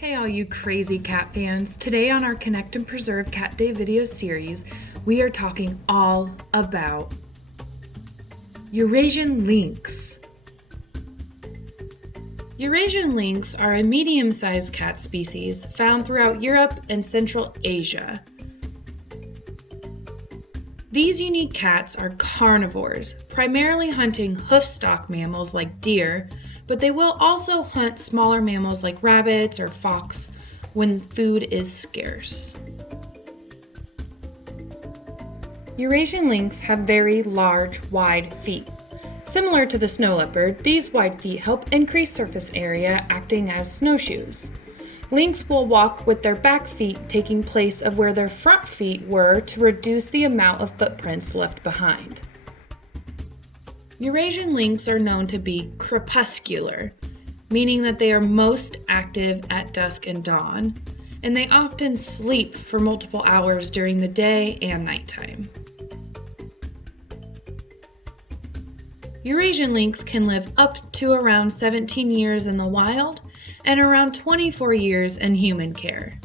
Hey all you crazy cat fans! Today on our Connect and Preserve Cat Day video series, we are talking all about Eurasian lynx. Eurasian lynx are a medium-sized cat species found throughout Europe and Central Asia. These unique cats are carnivores, primarily hunting hoof-stock mammals like deer, but they will also hunt smaller mammals like rabbits or fox when food is scarce. Eurasian lynx have very large, wide feet. Similar to the snow leopard, these wide feet help increase surface area, acting as snowshoes. Lynx will walk with their back feet taking place of where their front feet were to reduce the amount of footprints left behind. Eurasian lynx are known to be crepuscular, meaning that they are most active at dusk and dawn, and they often sleep for multiple hours during the day and nighttime. Eurasian lynx can live up to around 17 years in the wild and around 24 years in human care.